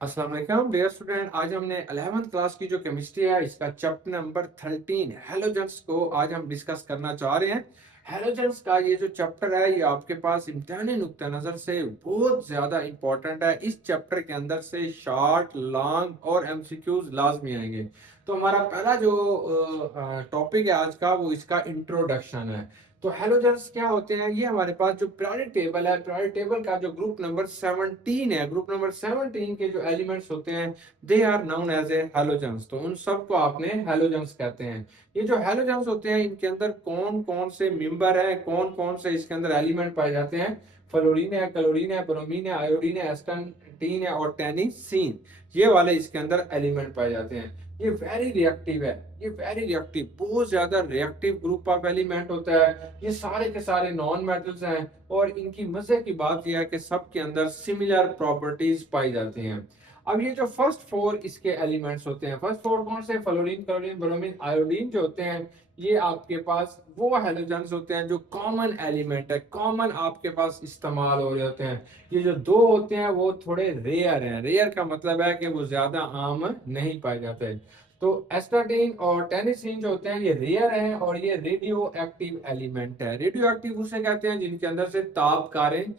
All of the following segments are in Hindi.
अस्सलाम वालेकुम डियर स्टूडेंट। आज हमने 11th क्लास की जो केमिस्ट्री है इसका चैप्टर नंबर 13 हेलोजेंस को आज हम डिस्कस करना चाह रहे हैं। हेलोजेंस का ये जो चैप्टर है ये आपके पास इम्तिहानी नुक्ता नज़र से बहुत ज़्यादा इंपॉर्टेंट है। इस चैप्टर के अंदर से शॉर्ट लॉन्ग और एमसीक्यूज लाजमी आएंगे। तो हमारा पहला जो टॉपिक है आज का वो इसका इंट्रोडक्शन है। तो हेलोजेंस क्या होते हैं, ये हमारे पास जो पीरियोडिक टेबल है, पीरियोडिक टेबल का जो ग्रुप नंबर 17 है, ग्रुप नंबर 17 के जो एलिमेंट्स होते हैं they are known as a halogens. तो उन सब को आपने हेलोजेंस कहते हैं। ये जो हेलोजेंस होते हैं इनके अंदर कौन कौन से मेंबर हैं, कौन कौन से इसके अंदर एलिमेंट पाए जाते हैं? फ्लोरीन है, क्लोरीन है, ब्रोमीन है, आयोडीन है, एस्टाटीन है और टेनिसीन, ये वाले इसके अंदर एलिमेंट पाए जाते हैं। ये वेरी रिएक्टिव है, ये वेरी रिएक्टिव, बहुत ज्यादा रिएक्टिव ग्रुप ऑफ एलिमेंट होता है। ये सारे के सारे नॉन मेटल्स हैं और इनकी मजे की बात यह है कि सब के अंदर सिमिलर प्रॉपर्टीज पाई जाती हैं। अब ये जो फर्स्ट फोर इसके एलिमेंट्स होते हैं, फर्स्ट फोर कौन से? फ्लोरीन, क्लोरीन, ब्रोमीन, आयोडीन जो होते हैं ये आपके पास वो हेलोजेंस होते हैं जो कॉमन एलिमेंट है, कॉमन आपके पास इस्तेमाल हो रहे होते हैं। ये जो दो होते हैं वो थोड़े रेयर हैं। रेयर का मतलब है कि वो ज्यादा आम नहीं पाए जाते। तो एस्टाटीन और टेनिसीन जो होते हैं ये रेयर हैं और ये रेडियो एक्टिव एलिमेंट है। रेडियो एक्टिव उसे कहते हैं जिनके अंदर से तापकारें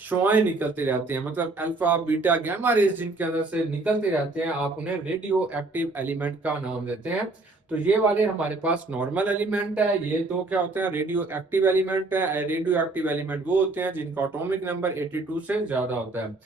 शुआएं निकलती रहती हैं, मतलब अल्फा बीटा गामा रेज जिनके अंदर से निकलते रहते हैं, आप उन्हें रेडियो एक्टिव एलिमेंट का नाम देते हैं। तो ये वाले हमारे पास नॉर्मल एलिमेंट है, ये दो क्या होते हैं? रेडियो एक्टिव एलिमेंट है। रेडियो एक्टिव एलिमेंट वो होते हैं जिनका एटॉमिक नंबर 82 से ज्यादा होता है।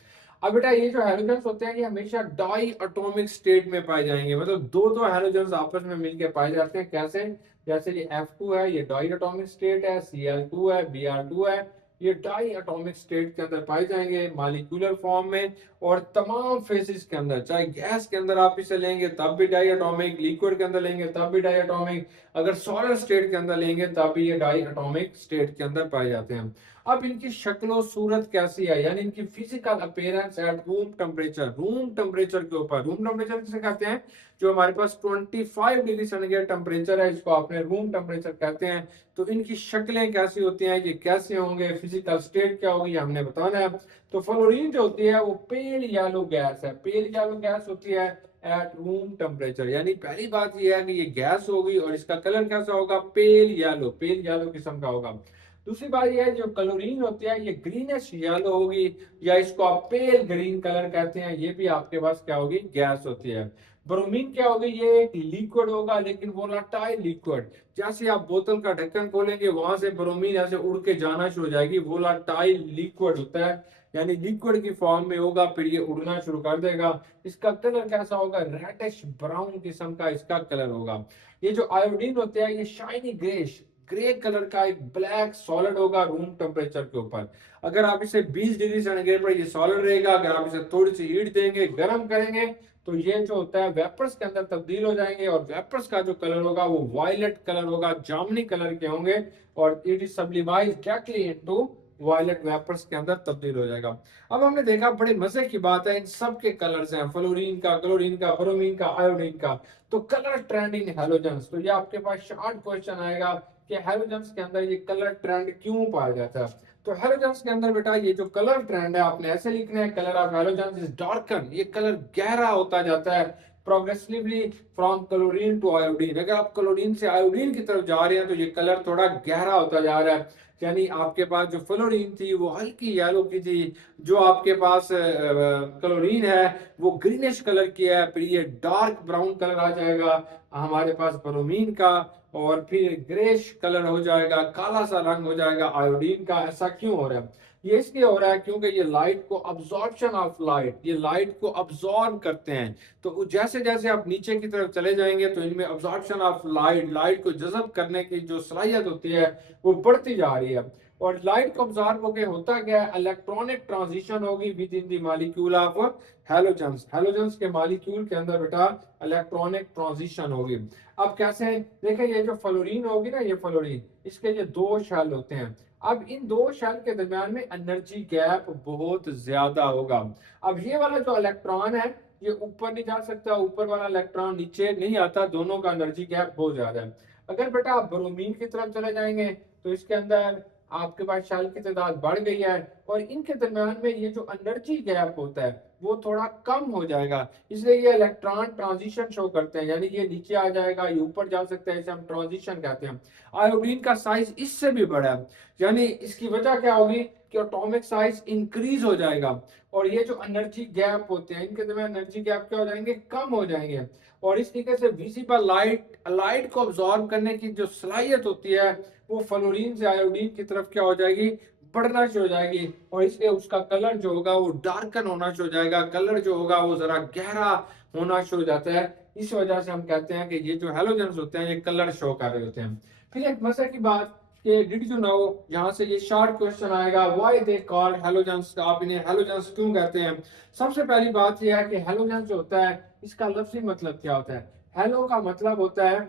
अब बेटा ये जो हेलोजेंस होते हैं ये हमेशा डाई एटॉमिक स्टेट में पाए जाएंगे, मतलब दो दो हेलोजेंस आपस में मिलकर पाए जाते हैं। कैसे? जैसे ये F2 है, ये डाई एटॉमिक स्टेट है, Cl2 है, Br2 है, ये डाई एटॉमिक स्टेट के अंदर पाए जाएंगे मॉलिक्यूलर फॉर्म में। और तमाम फेजेस के अंदर, चाहे गैस के अंदर आप इसे लेंगे तब भी डाई एटॉमिक, लिक्विड के अंदर लेंगे तब भी डाई एटॉमिक, अगर सॉलिड स्टेट के अंदर लेंगे तब भी ये डाई एटॉमिक स्टेट के अंदर पाए जाते हैं। अब इनकी शक्लो सूरत कैसी है, यानी इनकी physical appearance at room temperature, room temperature के ऊपर। रूम टेम्परेचर किसे कहते हैं? जो हमारे पास 25 डिग्री सेंटीग्रेड टेम्परेचर है इसको आपने रूम टेम्परेचर कहते हैं। तो इनकी शक्लें कैसी होती हैं, ये कैसे होंगे, फिजिकल स्टेट क्या होगी, हमने बताना है। तो फ्लोरीन जो होती है वो पेल येलो गैस है, पेल येलो गैस होती है एट रूम टेम्परेचर। यानी पहली बात ये है कि ये गैस होगी और इसका कलर कैसा होगा? पेल येलो किस्म का होगा। दूसरी बात यह है जो क्लोरीन होती है ये ग्रीनिश येलो होगी, या इसको आप पेल ग्रीन कलर कहते हैं, ये भी आपके पास क्या होगी? गैस होती है। ब्रोमीन क्या होगी? ये एक लिक्विड होगा लेकिन वोलाटाइल लिक्विड। जैसे आप बोतल का ढक्कन खोलेंगे वहां से ब्रोमीन ऐसे उड़ के जाना शुरू हो जाएगी, वोलाटाइल लिक्विड होता है, यानी लिक्विड की फॉर्म में होगा फिर ये उड़ना शुरू कर देगा। इसका कलर कैसा होगा? रेडिश ब्राउन किस्म का इसका कलर होगा। ये जो आयोडीन होते हैं ये शाइनी ग्रेश ग्रे कलर का एक ब्लैक सॉलिड होगा रूम टेम्परेचर के ऊपर। अगर आप इसे 20 डिग्री सेंटीग्रेड पर ये सॉलिड रहेगा, अगर आप इसे थोड़ी सी हीट देंगे, गर्म करेंगे, तो ये जो होता है वेपर्स के अंदर तब्दील हो जाएंगे और वेपर्स का जो कलर होगा वो वायलेट कलर होगा, जामुनी कलर के होंगे और it is sublimised directly into violet vapours के अंदर तब्दील हो जाएगा। अब हमने देखा बड़े मजे की बात है, इन सब के कलर्स हैं, फ्लोरीन का, क्लोरीन का, ब्रोमीन का, आयोडीन का। तो कलर ट्रेंड इन हेलोजेंस, तो ये आपके पास शॉर्ट क्वेश्चन आएगा कि हेलोजेंस के अंदर ये कलर ट्रेंड क्यों पाया जाता है। तो हेलोजेंस के अंदर बेटा ये जो कलर ट्रेंड है आपने ऐसे लिखना है, colour of halogens is darken, ये कलर गहरा होता जाता है progressively from chlorine to iodine. अगर आप क्लोरीन से आयोडीन की तरफ जा रहे हैं तो ये कलर थोड़ा गहरा होता जा रहा है, यानी आपके पास जो फ्लोरीन थी वो हल्की येलो की थी, जो आपके पास क्लोरीन है वो ग्रीनिश कलर की है, फिर ये डार्क ब्राउन कलर आ जाएगा हमारे पास ब्रोमीन का, और फिर ग्रेश कलर हो जाएगा, काला सा रंग हो जाएगा आयोडीन का। ऐसा क्यों हो रहा है? ये इसलिए हो रहा है क्योंकि ये लाइट को अब्जॉर्प्शन ऑफ लाइट, ये लाइट को अब्जॉर्ब करते हैं। तो जैसे जैसे आप नीचे की तरफ चले जाएंगे तो इनमें अब्जॉर्प्शन ऑफ लाइट, लाइट को जज़ब करने की जो सलाहियत होती है वो बढ़ती जा रही है। और लाइट को अब्जॉर्ब होकर होता क्या है? इलेक्ट्रॉनिक ट्रांजिशन होगी with in the molecule of halogens. Halogens के मॉलिक्यूल के अंदर बेटा इलेक्ट्रॉनिक ट्रांजिशन होगी। अब कैसे? देखिए ये जो फ्लोरीन होगी ना, ये फ्लोरीन, इसके ये दो शेल होते हैं। अब इन दो शेल के दरमियान में एनर्जी गैप बहुत ज्यादा होगा। अब ये वाला जो इलेक्ट्रॉन है ये ऊपर नहीं जा सकता, ऊपर वाला इलेक्ट्रॉन नीचे नहीं आता, दोनों का एनर्जी गैप बहुत ज्यादा है। अगर बेटा आप ब्रोमीन की तरफ चले जाएंगे तो इसके अंदर आपके पास शेल की तादाद बढ़ गई है और इनके दरमियान में ये जो एनर्जी गैप होता है वो थोड़ा कम हो जाएगा, इसलिए ये इलेक्ट्रॉन ट्रांजिशन शो करते हैं, यानी ये नीचे आ जाएगा, ये ऊपर जा सकता है, इसे हम ट्रांजिशन कहते हैं। आयोडीन का साइज इससे भी बड़ा है, यानी इसकी वजह क्या होगी कि एटॉमिक साइज इंक्रीज हो जाएगा, और ये जो एनर्जी गैप होते हैं इनके दरमियान एनर्जी गैप क्या हो जाएंगे, कम हो जाएंगे, और इस तरीके से विजिबल लाइट को अब्सॉर्ब करने की जो सलाहियत होती है वो फ्लोरीन से आयोडीन की तरफ क्या हो जाएगी, बढ़ना शुरू हो जाएगी, और इसलिए उसका कलर जो होगा वो डार्कन होना शुरू हो जाएगा, कलर जो होगा वो जरा गहरा होना शुरू हो जाता है। इस वजह से हम कहते हैं कि ये जो हैलोजेंस होते हैं ये कलर शो कर रहे होते हैं। फिर एक मजे की बात कि डिड यू नो, यहाँ से ये शॉर्ट क्वेश्चन आएगा, व्हाई दे कॉल्ड हैलोजेंस, आप इन्हें हैलोजेंस क्यों कहते हैं। सबसे पहली बात यह है कि हैलोजेंस जो होता है इसका लफ्जी मतलब क्या होता है। हेलो का मतलब होता है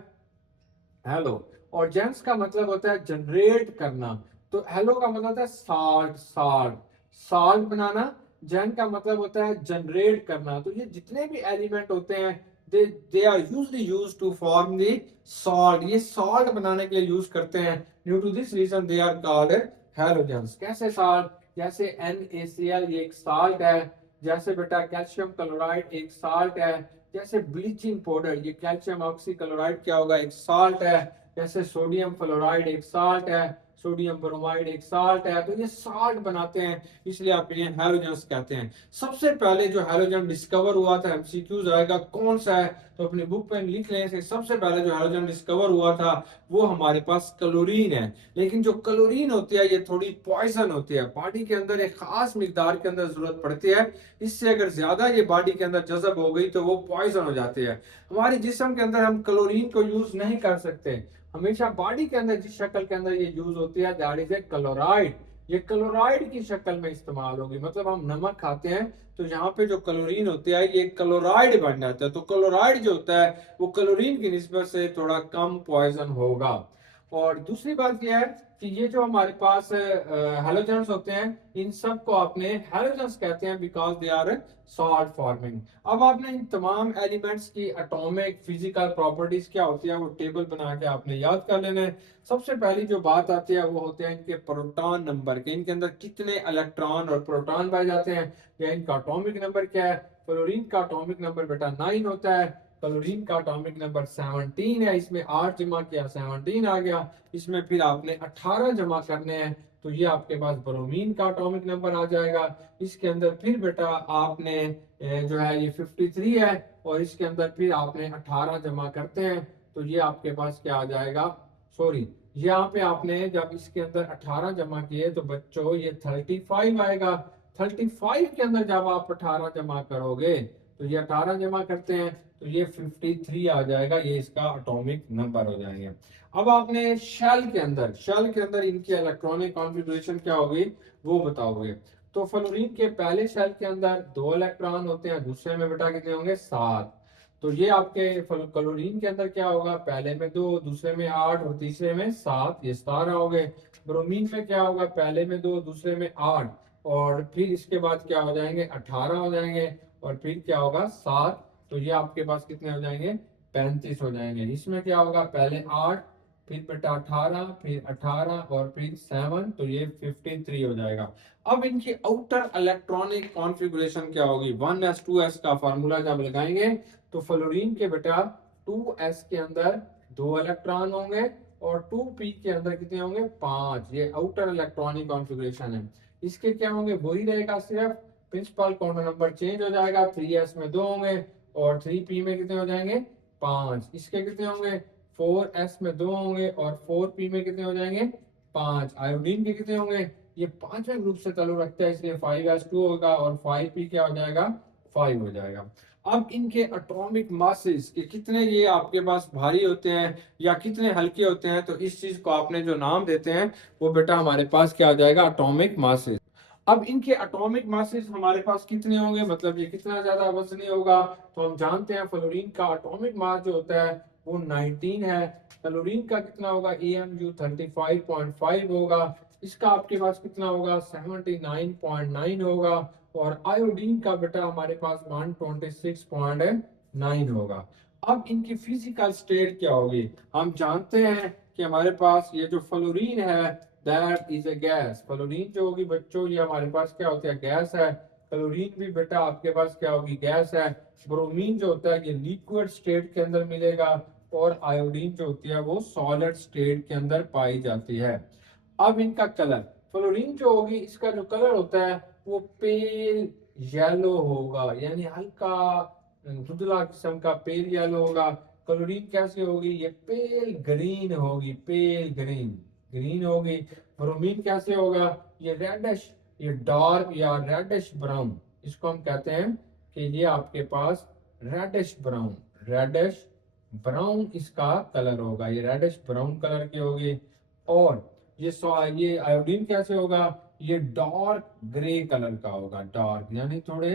हेलो, और जेंस का मतलब होता है जनरेट करना। तो हेलो का मतलब होता है साल्ट, साल्ट बनाना। जेन का मतलब होता है जनरेट करना। तो ये जितने भी एलिमेंट होते हैं they they are usually use to form the salt, ये सॉल्ट बनाने के लिए यूज करते हैं। Due to this reason they are called halogens. कैसे साल्ट, जैसे NaCl ये एक साल्ट है, जैसे बेटा कैल्शियम क्लोराइड एक साल्ट है, जैसे ब्लीचिंग पाउडर ये कैल्शियम ऑक्सीक्लोराइड क्या होगा, एक साल्ट है, जैसे सोडियम फ्लोराइड एक साल्ट है, सोडियम ब्रोमाइड एक साल्ट है। तो ये साल्ट बनाते हैं, इसलिए आप इन्हें हैलोजेंस कहते हैं। सबसे पहले जो हैलोजन डिस्कवर हुआ था, MCQs आएगा कौन सा है, तो अपनी बुक पे लिख लें कि सबसे पहले जो हैलोजन डिस्कवर हुआ था वो हमारे पास क्लोरीन है। लेकिन जो क्लोरीन होती है ये थोड़ी पॉइजन होती है, बॉडी के अंदर एक खास मिकदार के अंदर जरूरत पड़ती है, इससे अगर ज्यादा ये बॉडी के अंदर जज़ब हो गई तो वो पॉइजन हो जाती है। हमारे जिस्म के अंदर हम क्लोरीन को यूज नहीं कर सकते, हमेशा बॉडी के अंदर जिस शक्ल के अंदर ये यूज होती है दैट इज ए क्लोराइड, ये क्लोराइड की शक्ल में इस्तेमाल होगी। मतलब हम नमक खाते हैं तो यहाँ पे जो क्लोरीन होती है ये क्लोराइड बन जाता है, तो क्लोराइड जो होता है वो क्लोरीन की निस्बत से थोड़ा कम पॉइजन होगा। और दूसरी बात यह है कि ये जो हमारे पास हैलोजेंस होते हैं इन सब को आपने हैलोजेंस कहते हैं because they are salt forming. अब आपने इन तमाम एलिमेंट्स की एटॉमिक फिजिकल प्रॉपर्टीज क्या होती है वो टेबल बना के आपने याद कर लेना है। सबसे पहली जो बात आती है वो होते हैं इनके प्रोटॉन नंबर के, इनके अंदर कितने इलेक्ट्रॉन और प्रोटॉन पाए जाते हैं, या इनका एटॉमिक नंबर क्या है। फ्लोरीन का एटॉमिक नंबर बेटा 9 होता है, क्लोरीन का एटॉमिक नंबर 17 है, इसमें 8 जमा किया 17 आ गया, इसमें फिर आपने 18 जमा करने हैं तो ये आपके पास ब्रोमीन का एटॉमिक नंबर आ जाएगा। इसके अंदर फिर बेटा आपने जो है ये 53 है, और इसके अंदर फिर आपने 18 जमा करते हैं तो ये आपके पास क्या आ जाएगा, सॉरी यहाँ पे आपने जब इसके अंदर 18 जमा किए तो बच्चों ये 35 आएगा। 35 के अंदर जब आप 18 जमा करोगे तो ये 18 जमा करते हैं तो ये 53 आ जाएगा, ये इसका एटॉमिक नंबर हो जाएंगे। अब आपने शेल के अंदर इनकी इलेक्ट्रॉनिक कॉन्फ़िगरेशन क्या होगी वो बताओगे। तो फ्लोरीन के पहले शेल के अंदर 2 इलेक्ट्रॉन होते हैं, दूसरे में बेटा कितने होंगे 7। तो ये आपके क्लोरीन के अंदर क्या होगा, पहले में 2, दूसरे में 8 और तीसरे में 7, ये 17 हो गए। ब्रोमीन में क्या होगा, पहले में 2, दूसरे में 8, और फिर इसके बाद क्या हो जाएंगे 18 हो जाएंगे, और फिर क्या होगा 7, तो ये आपके पास कितने हो जाएंगे 35 हो जाएंगे। इसमें क्या होगा, पहले 8 फिर बेटा 18 फिर 18 और फिर 7, तो ये 53 हो जाएगा। अब इनकी आउटर इलेक्ट्रॉनिक कॉन्फ़िगरेशन क्या होगी, 1s 2s का फार्मूला जब लगाएंगे तो फ्लोरीन के बेटा 2s के अंदर 2 इलेक्ट्रॉन होंगे, और 2p के अंदर कितने होंगे 5, ये आउटर इलेक्ट्रॉनिक कॉन्फ़िगरेशन है। इसके क्या होंगे, वही रहेगा, सिर्फ प्रिंसिपल क्वांटम नंबर चेंज हो जाएगा, 3s में 2 होंगे और 3p में कितने हो जाएंगे 5। इसके कितने होंगे, 4s में 2 होंगे और 4p में कितने हो जाएंगे 5। आयोडीन के कितने होंगे, ये पांचवें ग्रुप से ताल्लुक रखता है इसलिए 5s2 होगा, और 5p क्या हो जाएगा 5 हो जाएगा। अब इनके एटॉमिक मासेस के कितने ये आपके पास भारी होते हैं या कितने हल्के होते हैं, तो इस चीज को आपने जो नाम देते हैं वो बेटा हमारे पास क्या आ जाएगा, एटॉमिक मासेस। अब इनके एटॉमिक मासेस हमारे पास कितने होंगे, मतलब ये कितना ज्यादा वजनी होगा, तो हम जानते हैं फ्लोरीन का एटॉमिक मास जो होता है वो 19 है। क्लोरीन का कितना होगा, EMU 35.5 होगा, इसका आपके पास कितना होगा 79.9 होगा, और आयोडीन का बेटा हमारे पास 126.9 होगा। अब इनकी फिजिकल स्टेट क्या होगी, हम जानते हैं कि हमारे पास ये जो फ्लोरीन है that is a gas. Fluorine जो होगी बच्चों ये हमारे पास क्या होती है, गैस है, क्लोरीन भी बेटा आपके पास क्या होगी, गैस है। ब्रोमीन जो होता है ये लिक्विड स्टेट के अंदर मिलेगा, और आयोडीन जो होती है वो सॉलिड स्टेट के अंदर पाई जाती है। अब इनका कलर, फ्लोरीन जो होगी इसका जो कलर होता है वो पेल येलो होगा, यानी हल्का धुंधला किस्म का पेल येलो होगा। क्लोरीन कैसे होगी, ये पेल ग्रीन होगी, पेल ग्रीन ग्रीन होगी। ब्रोमीन कैसे होगा, ये रेडिश, ये डार्क या रेडिश ब्राउन, इसको हम कहते हैं कि ये आपके पास रेडिश ब्राउन, रेडिश ब्राउन इसका कलर होगा, ये रेडिश ब्राउन कलर की होगी। और ये आयोडीन कैसे होगा, ये डार्क ग्रे कलर का होगा, डार्क यानी थोड़े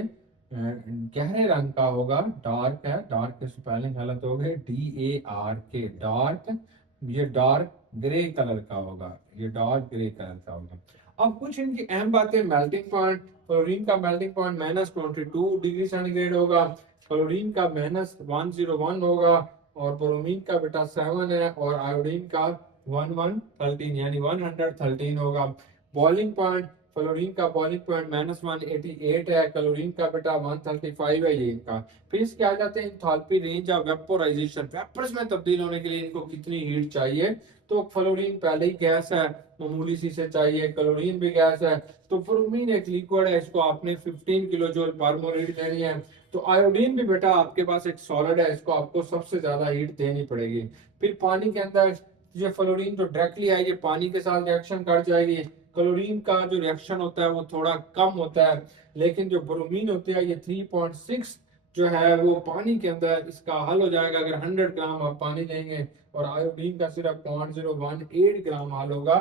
गहरे रंग का होगा, डार्क है, डार्क के स्पेलिंग गलत हो गए, DARK, डार्क, ये डार्क ग्रे कलर का होगा, ये डार्क ग्रे कलर का होगा। अब कुछ इनकी अहम बातें, मेल्टिंग पॉइंट, क्लोरीन का मेल्टिंग पॉइंट -22 डिग्री सेंटीग्रेड होगा, क्लोरीन का -101 होगा, और ब्रोमीन का बेटा 7 है, और आयोडीन का 1113 यानी 113 होगा। बॉइलिंग पॉइंट, क्लोरीन का बॉइलिंग पॉइंट -188 है, क्लोरीन का बेटा 135 है ये इनका। फिर इसके आ जाते हैं enthalpy range of vaporisation, vapours में तब्दील होने के लिए इनको कितनी हीट चाहिए। तो फ्लोरीन पहले ही गैस है, मामूली सी से चाहिए, क्लोरीन भी गैस है, तो ब्रोमीन एक लिक्विड है, इसको आपने 15 किलो जूल पर मोल हीट लेनी है। तो आयोडीन भी बेटा आपके पास एक सॉलिड है, इसको आपको सबसे ज्यादा हीट देनी पड़ेगी। फिर पानी के अंदर ये फ्लोरीन जो डायरेक्टली आएगी पानी के साथ रिएक्शन कर जाएगी, क्लोरीन का जो रिएक्शन होता है वो थोड़ा कम होता है, लेकिन जो ब्रोमीन होती है ये 3.6 जो है वो पानी के अंदर इसका हल हो जाएगा अगर 100 ग्राम आप पानी लेंगे, और आयोडीन का सिर्फ 0.018 ग्राम हल होगा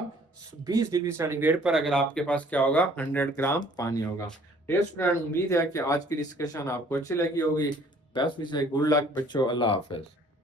20 डिग्री सेंटीग्रेड पर, अगर आपके पास क्या होगा 100 ग्राम पानी होगा। डियर स्टूडेंट, उम्मीद है कि आज की डिस्कशन आपको अच्छी लगी होगी। बेस्ट विश, गुड लक बच्चों, अल्लाह हाफिज।